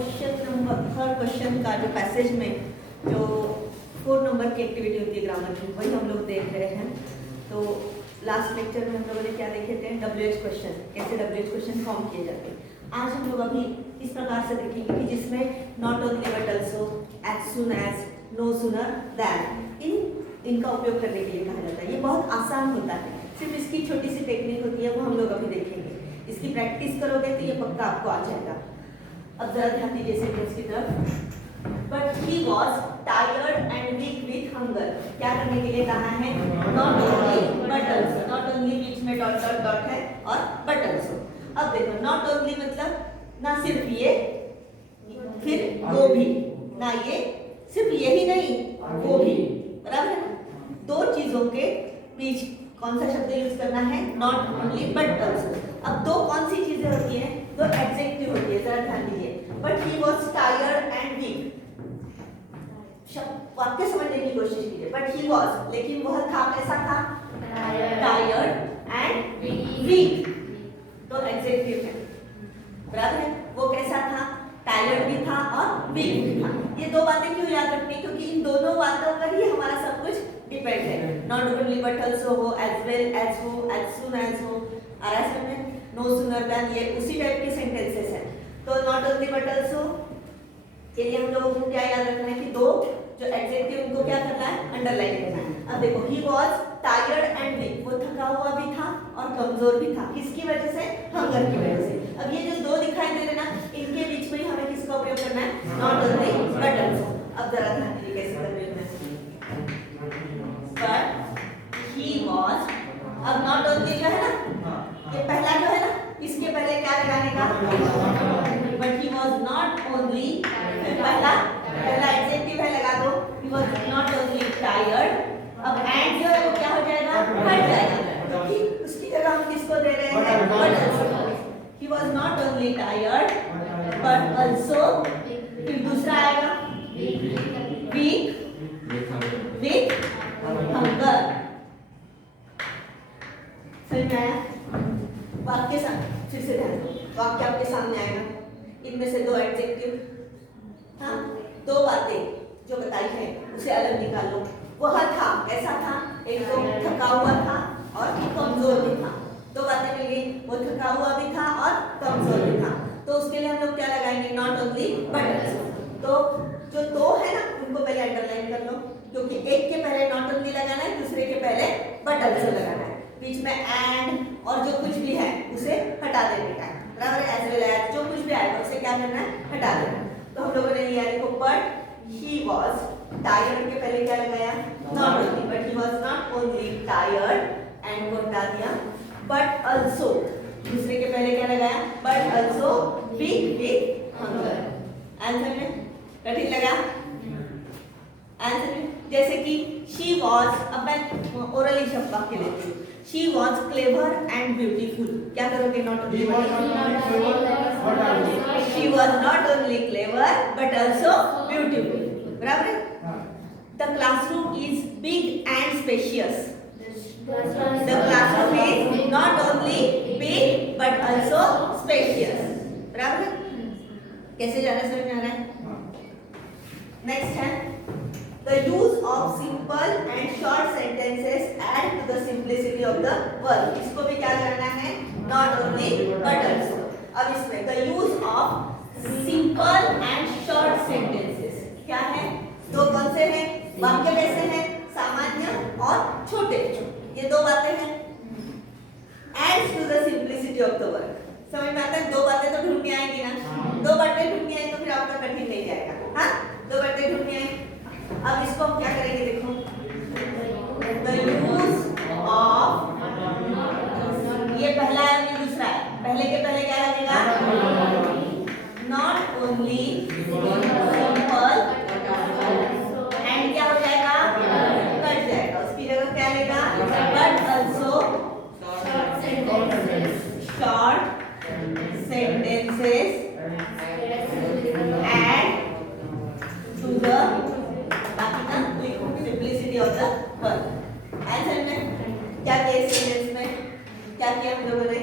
Third question का जो passage में जो 4 नंबर की एक्टिविटी होती है ग्रामर की, वही हम लोग देख रहे हैं। तो लास्ट लेक्चर में हम लोगों ने क्या देखे थे, WH क्वेश्चन, कैसे WH क्वेश्चन फॉर्म किए जाते हैं। आज हम लोग अभी इस प्रकार से देखेंगे कि जिसमें not only but also, as soon as, no sooner than, इनका उपयोग करने के लिए कहा जाता है। ये बहुत आसान होता है, सिर्फ इसकी छोटी सी टेक्निक होती है, वो हम लोग अभी देखेंगे। इसकी प्रैक्टिस करोगे तो ये पक्का आपको आ जाएगा। अब जरा ध्यान दीजिए सेंटेंस की तरफ। But he was tired and weak with hunger. क्या करने के लिए कहा है? Not only but also. Not only बीच में डॉट डॉट डॉट है और बट ऑल्सो। अब देखो, नॉट ओनली मतलब ना सिर्फ ये, फिर वो भी, ना ये सिर्फ यही नहीं वो भी, बराबर है ना? दो चीजों के बीच कौन सा शब्द यूज करना है? Not only but also. अब दो कौन सी चीजें होती हैं? दो एडजेक्टिव होती है, जरा ध्यान दीजिए। But he was tired and weak. वाक्य समझने की कोशिश कीजिए। बट ही वॉज, लेकिन वह था, कैसा था? Tired and weak. तो एडजेक्टिव है, बराबर है? वो कैसा था? टायर्ड भी था और वीक भी था। ये दो बातें क्यों याद रखनी? क्योंकि इन दोनों बातों पर ही हमारा सब कुछ डिपेंड है। नॉट ओनली बट ऑल्सो हो, एज वेल एज हो, एज सुन एज हो, आ रहा है समझ में? नो सुनर देन, ये उसी टाइप के सेंटेंसेस हैं। तो नॉट ओनली बट ऑल्सो के लिए हम लोगों को क्या याद रखना है कि दो जो एडजेक्टिव उनको क्या करना है? अंडरलाइन करना है। अब देखो, he was tired and weak, वो थका हुआ भी था और कमजोर भी था। किसकी वजह से? हंगर की वजह से। अब ये जो दो दिखाई दे रहे ना, इनके बीच में ही हमें किसका उपयोग करना है? Not only but also. अब जरा ध्यान दीजिए कैसे कर रही हूं मैं। बट ही वॉज, अब नॉट ओनली जो है ना, ये पहला जो है ना, इसके पहले क्या लगाने का? But he was not only, पहला एडजेक्टिव है, लगा दो। He was not only tired. अब एंड जो है वो क्या हो जाएगा? हट जाएगा, क्योंकि उसकी जगह हम किसको दे रहे हैं? But also. He was not only tired but also, फिर दूसरा आएगा वीक विथ हंगर। समझ में आया? वाक्य फिर से ध्यान दो, वाक्य आपके सामने आएगा। इनमें से दो एडजेक्टिव, हाँ, दो बातें जो बताई है उसे अलग निकालो। वह था, कैसा था? एक तो थका हुआ था और कमजोर भी था। दो बातें मिल गई, वो थका हुआ भी था और कमजोर भी था। तो उसके लिए हम लोग क्या लगाएंगे? Not only but also. तो जो दो है ना, उनको पहले अंडरलाइन कर लो, क्योंकि एक के पहले नॉट ओनली लगाना है, दूसरे के पहले बट ऑल्सो लगाना है। बीच में एंड और जो कुछ भी है उसे हटा देने का है, बराबर है? एज वेल एज, जो कुछ भी आएगा उसे क्या करना है? हटा देना है। तो हम लोगों ने लिया, देखो, बट ही वॉज टायर्ड के पहले क्या लगाया? Not only. But he was not only tired and को हटा दिया। बट ऑल्सो, दूसरे के पहले क्या लगाया? But also weak with hunger. Answer में कठिन लगा? आंसर में जैसे कि शी वॉज, अब मैं ओरली शब्द वाक्य लेती हूँ। She was clever and beautiful. क्या करोगे? Not only, she was not only clever but also beautiful, बराबर है? The classroom is big and spacious. The classroom is not only big but also spacious, बराबर है? कैसे जा रहा है? समझ में आ रहा है? नेक्स्ट है the use of simple and short sentences add to the simplicity of the work. इसको भी क्या करना है? Not only but also. अब इसमें the use of simple and short sentences क्या है? दो कौन से हैं? वाक्य कैसे हैं? सामान्य और छोटे। ये दो बातें हैं। Adds to the simplicity of the work. समझ में आता है? दो बातें तो ढूंढनी आएगी ना? दो बातें ढूंढनी आई तो फिर आपका कठिन नहीं जाएगा। हाँ, दो बातें ढूंढनी आई। अब इसको हम क्या करेंगे? देखो, the use of, ये पहला है, ये दूसरा है। पहले के पहले क्या लगेगा? not only, simple, and क्या हो जाएगा? कट जाएगा। उसकी जगह क्या लेगा? but also short sentences add to the simplicity of the work. Answer में क्या किया? सेंटेंस में क्या किया हम लोगों ने?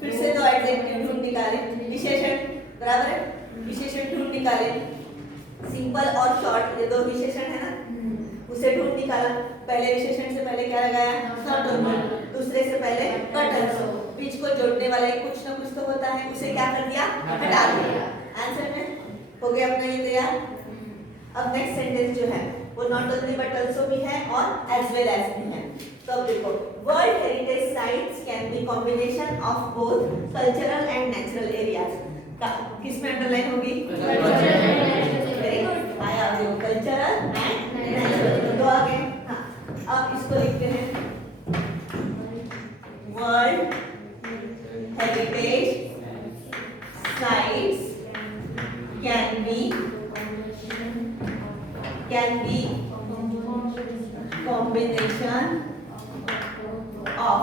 फिर से दो एडजेक्टिव ढूंढ निकाले, विशेषण, बराबर है? विशेषण ढूंढ निकाले। सिंपल और शॉर्ट ये दो विशेषण है ना, उसे ढूंढ निकाला। पहले विशेषण से पहले क्या लगाया? Not only. दूसरे से पहले बट आल्सो। बीच को जोड़ने वाला एक कुछ ना कुछ तो होता है, उसे क्या कर दिया? हटा दिया। आंसर में हो गया अपना ये तैयार। अब नेक्स्ट सेंटेंस जो है वो नॉट ओनली बट आल्सो भी है और एज वेल एज भी है। तो अब देखो, world heritage sites can be combination of both cultural and natural areas. किस में अंडरलाइन होगी? वेरी गुड, आया देखो, कल्चरल एंड नेचुरल। तो आगे हाँ, अब इसको लिखते हैं world heritage sites can be combination of.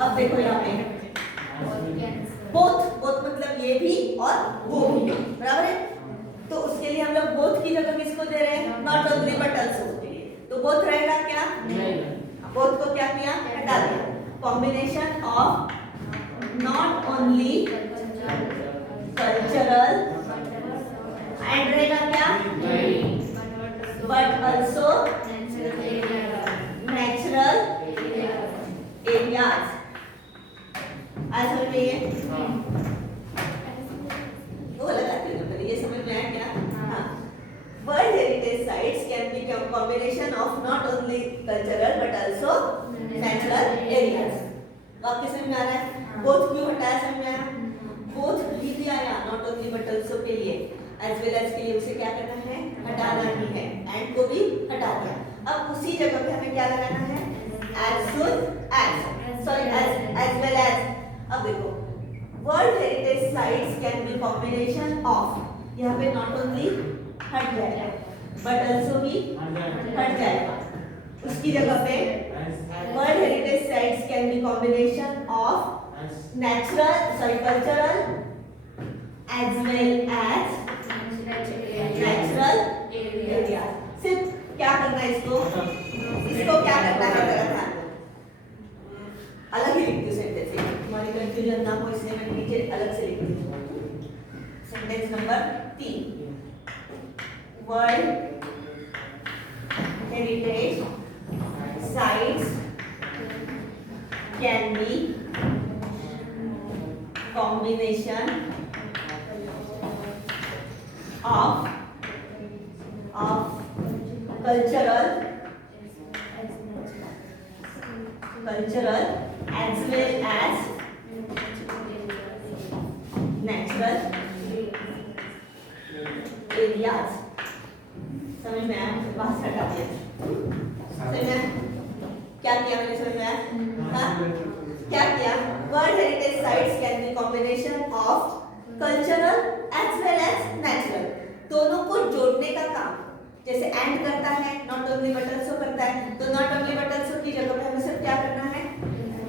अब देखो यहाँ पे बोथ मतलब ये भी और वो भी, बराबर है। तो उसके लिए हम लोग बोथ की जगह किसको दे रहे हैं? Not only but also. तो बोथ रहेगा क्या? बोथ को क्या किया? हटा दिया। Combination of not only cultural and रहेगा क्या? But also natural areas. आज समझ में ये वो लगाते हैं, ये समझ में आया क्या? हाँ, world heritage sites can be combination of not only cultural but also natural areas. वाक्य समझ में आ रहा है? बोथ क्यों हटाया? समझ में आया? बोथ भी आया नॉट ओनली बट आल्सो के लिए, एज वेल एज के लिए उसे क्या करना है? हटाना ही है। एंड को भी हटा दिया। अब उसी जगह पे हमें क्या लगाना है? As soon as, sorry as well as. अब देखो, world heritage sites can be combination of, यहाँ पे नॉट ओनली हट जाएगा बट आल्सो भी हट जाएगा। उसकी जगह पे world heritage sites can be combination of cultural as well as natural area. सिर्फ क्या करना है इसको क्या करना है? जरा अलग ही लिखती हूँ सेंटेंस, तुम्हारी कंफ्यूजन ना हो इसलिए मैं नीचे अलग से लिखती हूँ। Sentence number 3, world heritage sites can be combination of cultural as well as natural areas। समझ में आया? बाहर से हटा दिया। समझ में आया? क्या किया मैंने? समझ में आया? हाँ, क्या किया? World heritage sites can be combination of cultural as well as natural. दोनों को जोड़ने का काम जैसे एंड करता है, नॉट ओनली बट आल्सो करता है। तो नॉट ओनली बट आल्सो की जगह पे हमें सिर्फ क्या करना है?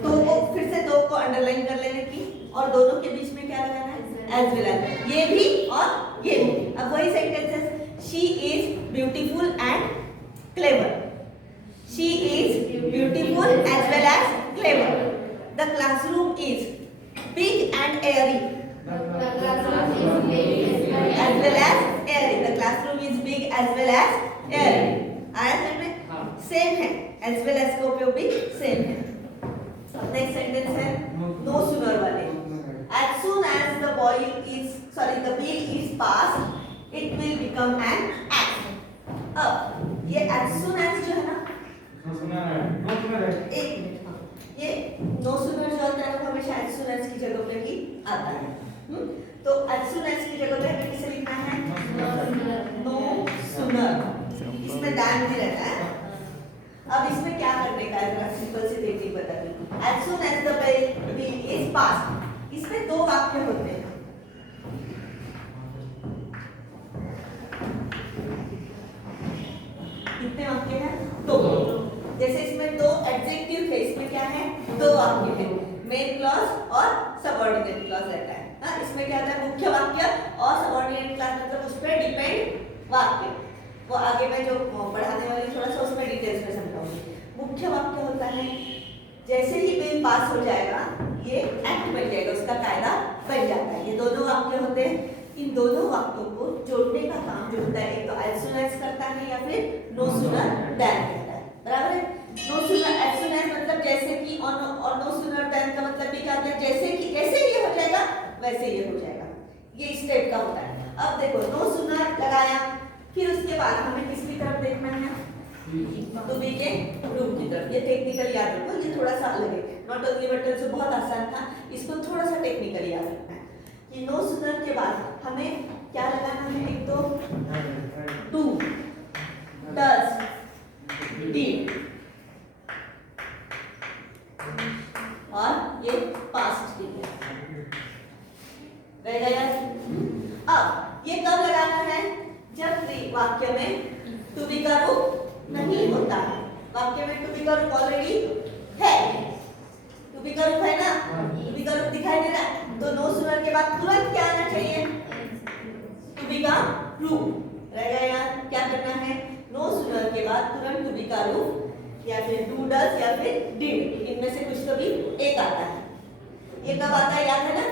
दो को फिर से दो को अंडरलाइन कर लेने की और दोनों के बीच में क्या लगाना है? As well as. ये भी और ये भी। अब वही sentences, she is beautiful and clever. She is beautiful as well as clever. The classroom is big and airy as well as airy. The classroom is big as well as airy. आया समझ में? Same है, as well as का उपयोग भी same है। Next sentence है no sooner वाले। As soon as the bill is passed, it will become an act। अब ये as soon as जो है ना, एक मिनट, हाँ, ये no sooner जो होता है वो हमेशा as soon as की जगह पे ही आता है। तो as soon as की जगह पे हमें किसे लिखना है? no sooner। इसमें दैन भी रहता है। अब इसमें क्या करने का है? जरा सिंपल सी टेक्निक बताती हूँ। as soon as the bill is passed, इसमें दो वाक्य होते हैं। कितने वाक्य हैं? दो। जैसे इसमें दो एडजेक्टिव थे, इसमें क्या है? दो वाक्य है, मेन क्लॉज और सबऑर्डिनेट क्लॉज रहता है। हाँ, इसमें क्या होता है? मुख्य वाक्य और सबऑर्डिनेट क्लॉज मतलब उस पर डिपेंड वाक्य। वो आगे मैं जो पढ़ाने वाली थोड़ा सा उसमें डिटेल्स में समझाऊंगी। मुख्य वाक्य होता है जैसे ही बिल पास हो जाएगा ये एक्ट बन जाएगा, उसका कायदा बन जाता है। ये दोनों वाक्य होते हैं। इन दोनों वाक्यों को जोड़ने का काम जो होता है एक तो as soon as करता है या फिर no sooner than करता है, बराबर है। no sooner as soon as मतलब जैसे कि और no sooner than का मतलब भी क्या होता है, जैसे कि जैसे ये हो जाएगा वैसे ये हो जाएगा, ये स्टेप का होता है। अब देखो no sooner लगाया, फिर उसके बाद हमें किसकी तरफ देखना है, टू बी के रूप की तरफ। ये टेक्निकल याद रखो, ये थोड़ा सा अलग है, नॉट ओनली बट जो बहुत आसान था इसको थोड़ा सा टेक्निकल याद रखना है कि नो सूनर के बाद हमें क्या लगाना है, एक तो डू, डज, डिड और ये पास्ट टेंस रहेगा यार। अब ये कब लगाना है, जब वाक्य में टू बी का रूप नहीं होता है, वाक्य में टू बी का रूप ऑलरेडी है, टू बी का रूप है ना, टू बी का रूप दिखाई दे रहा है, तो नो सूनर के बाद तुरंत क्या आना चाहिए, टू बी का रूप रहेगा यार। क्या करना है, नो सूनर के बाद तुरंत टू बी का रूप या फिर डू, डज या फिर डिड, इनमें से कुछ तो भी एक आता है। ये कब आता है याद है ना,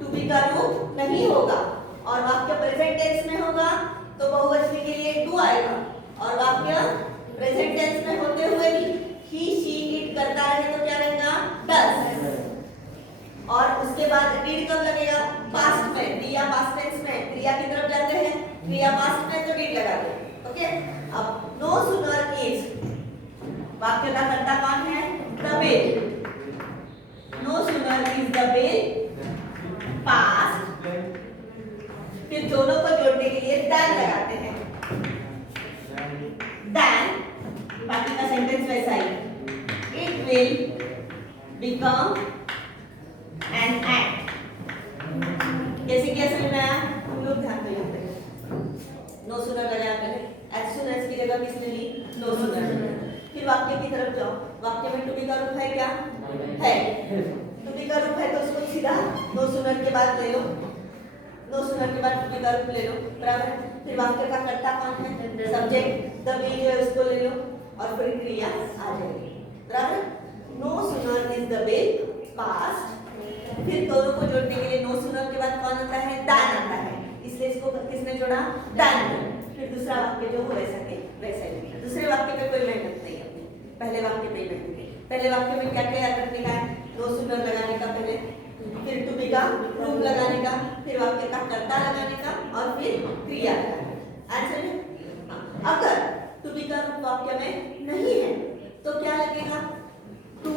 टू बी का रूप नहीं होगा और वाक्य प्रेजेंट टेंस में होगा तो बहुवचन के लिए डू आएगा, और वाक्य प्रेजेंट टेंस में होते हुए भी ही, शी, इट करता है तो क्या रहेगा, डज। और उसके बाद डिड कब लगेगा, पास्ट में, क्रिया पास्ट टेंस में क्रिया की तरफ जाते हैं, क्रिया पास्ट में तो डिड लगा दो, ओके। अब नो सूनर इज वाक्य का कर्ता कौन है, the bell, no sooner is the bell past, फिर दोनों को जोड़ने के लिए दैन लगाते हैं, दैन, बाकी का सेंटेंस वैसा ही, it will become an act. कैसे क्या समझ में आया, हम लोग ध्यान दें यहाँ पे, नो सूनर लगाया पहले, एज सून एज की जगह किसने ली, नो सूनर। फिर वाक्य की तरफ जाओ, वाक्य में टू बी का रूप है क्या, है, टू बी का रूप है तो उसको सीधा नो सूनर के बाद ले लो, नो सूनर के बाद टू बी का रूप ले लो, बराबर। फिर वाक्य का कर्ता कौन है, सब्जेक्ट, द बी जो है उसको ले लो और फिर क्रिया आ जाएगी, बराबर। No sooner is the bell past, फिर दोनों को जोड़ने के लिए नो सूनर के बाद कौन आता है, दैन आता है, इसलिए इसको किसने जोड़ा, दैन। फिर दूसरा वाक्य जो हो वैसा के वैसा ही, दूसरे वाक्य में कोई मेहनत नहीं है, पहले वाक्य में मेहनत है। पहले वाक्य में क्या क्या याद रखने का है, नो सूनर लगाने का पहले, फिर टू बी का रूप लगाने का, फिर वाक्य का कर्ता लगाने का और फिर क्रिया लगाने। आंसर है, अगर टू बी का रूप वाक्य में नहीं है तो क्या लगेगा, टू,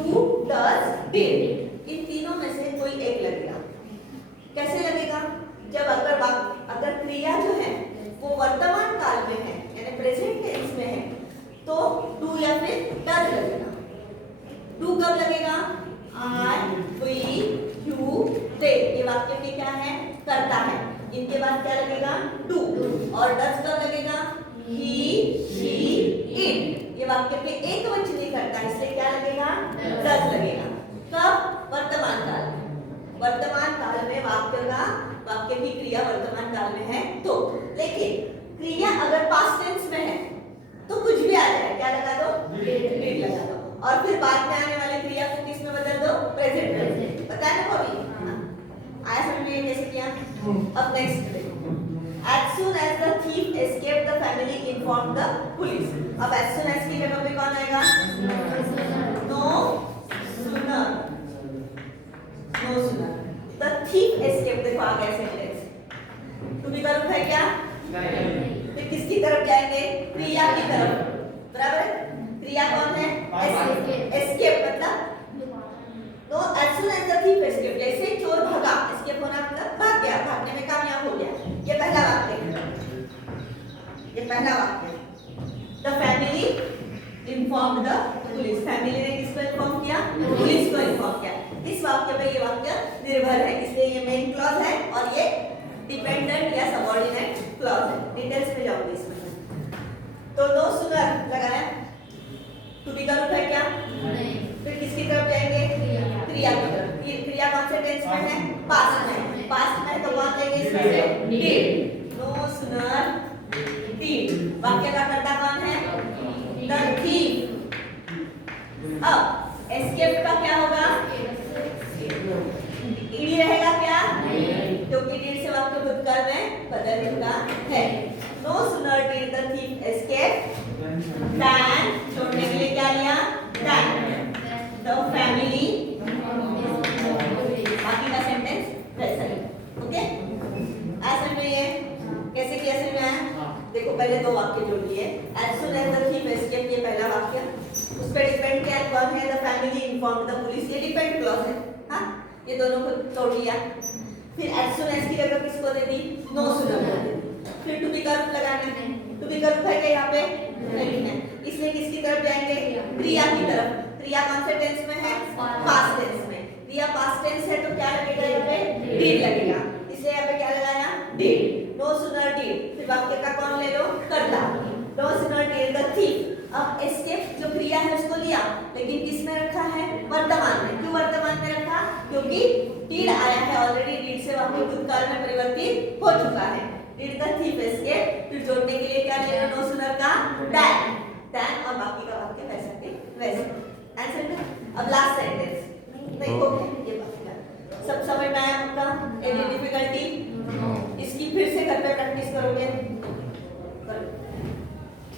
डज, डिड, इन तीनों में से कोई एक लगेगा। कैसे लगेगा, जब अगर क्रिया जो है वो वर्तमान काल में है यानी प्रेजेंट टेंस में है तो डू या फिर डज लगेगा। डू कब लगेगा, आई, वी, यू, दे, ये वाक्य के क्या है, करता है, इनके बाद क्या लगेगा, डू। और डज कब लगेगा, ही, शी, इट, ये वाक्य के एक वचनी करता है इसलिए क्या लगेगा, डज लगेगा। कब, वर्तमान काल में, वर्तमान काल में वाक्य की क्रिया वर्तमान काल में है तो। लेकिन क्रिया अगर पास्ट टेंस में है तो कुछ भी आ जाए, क्या लगा दो, डिड लगा दो, और फिर बाद में आने वाली क्रिया को किस में बदल दो, प्रेजेंट में। पता है ना अभी आया समझ में, कैसे किया। अब नेक्स्ट देखो, as soon as the thief escaped the family informed the police। अब as soon as की जगह पे कौन आएगा, no sooner, no sooner the thief escaped, देखो आ गया सेंटेंस, टू बी का रूप है क्या, फिर किसकी तरफ जाएंगे, क्रिया की तरफ, बराबर है। क्रिया कौन है, एस्केप, मतलब no, as soon as the thief escaped, जैसे चोर भागा, एस्केप होना मतलब भाग गया, भागने में कामयाब हो गया, ये पहला वाक्य है, ये पहला वाक्य। The family informed the police, family ने किसको इन्फॉर्म किया, पुलिस को इन्फॉर्म किया। इस वाक्य पे ये वाक्य निर्भर है इसलिए ये मेन क्लॉज है और ये डिपेंडेंट या सबऑर्डिनेट क्लॉज है। डिटेल्स में जाऊंगी इसमें। तो नो सूनर लगाया, टू बी का रूप है क्या, नहीं, फिर किसकी तरफ जाएंगे, क्रिया की तरफ। क्रिया कौन से टेंस में है, पास्ट में, पास्ट में तो कौन लेंगे इसमें से, डिड। नो सूनर डिड, वाक्य का कर्ता कौन है, द थीफ। अब एस्केप का क्या होगा, ईडी रहेगा क्या, बदल चुका है। No sooner did the thief escape than, छोड़ने के लिए क्या लिया, देन द फैमिली, बाकी का सेंटेंस वैसा ही। ओके, ऐसे में ये कैसे कैसे में है, देखो पहले दो वाक्य जोड़ लिए। As soon as the thief escape, ये पहला वाक्य, उस पे डिपेंड क्या क्लॉज है, the family informed the police, ये डिपेंड क्लॉज है। हाँ, ये दोनों को तोड़ लिया। फिर एज सून एज की जगह किसको दे दी, नो सूनर को दे दी। फिर टू बी का रूप लगाना है, टू बी का रूप है क्या यहाँ पे, नहीं है, इसलिए किसकी तरफ जाएंगे, क्रिया की तरफ। क्रिया कौन से टेंस में है, पास्ट टेंस में। क्रिया पास्ट टेंस है तो क्या लगेगा यहाँ पे, डिड लगेगा, इसलिए यहाँ पे क्या लगाया, डिड। नो सूनर डिड, फिर वाक्य का कौन ले लो, कर्ता। No sooner did the thief, अब एस्केप जो क्रिया है उसको लिया, लेकिन किस में रखा है, वर्तमान में। क्यों वर्तमान में रखा, क्योंकि डिड आया है ऑलरेडी, डिड से वाक्य भूतकाल में परिवर्तित हो चुका है। डिड द थीफ एस्केप, फिर जोड़ने के लिए क्या ले लो, नो सूनर का देन, देन, और बाकी का वाक्य वैसा के वैसे। आंसर में अब लास्ट सेंटेंस नहीं हो गया, ये बाकी का सब समझ में आया आपका, एनी डिफिकल्टी